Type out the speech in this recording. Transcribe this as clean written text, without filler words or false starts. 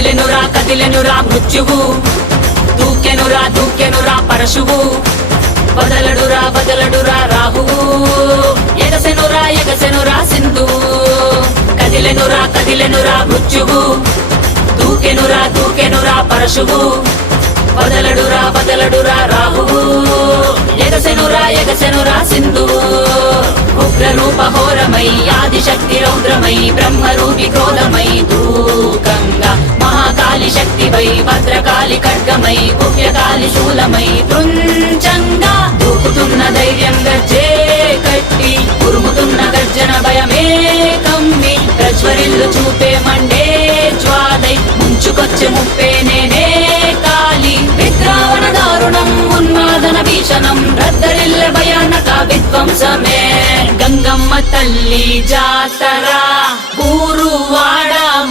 కదిలెనురా మృత్యువు, దూకెనురా పరశువు, వదలడురా రాహువు, ఎగసెనురా సింధువు. కదిలెనురా మృత్యువు, దూకెనురా పరశువు, వదలడురా రాహువు, ఎగసెనురా సింధువు. ఉగ్రరూప ఘోరమై ఆదిశక్తి రౌద్రమై బ్రహ్మరూపి క్రోధమై దూకంగా మహాకాళి శక్తివై భద్రకాళి ఖడ్గమై గుహ్యకాళి శూలమై కృంచంగా దూకుతున్న ధైర్యం గర్జే కట్టి ఉరుముతున్న గర్జన భయమే కమ్మి ప్రజ్వరిల్లు చూపే మండే జ్వాలై ముంచుకొచ్చే ముప్పే నేనే కాళి. విద్రావణ దారుణం ఉన్మాదన భీషణం రద్దరిల్ల భయానక విధ్వంసమే. గంగమ్మ తల్లి జాతర ఊరువాడ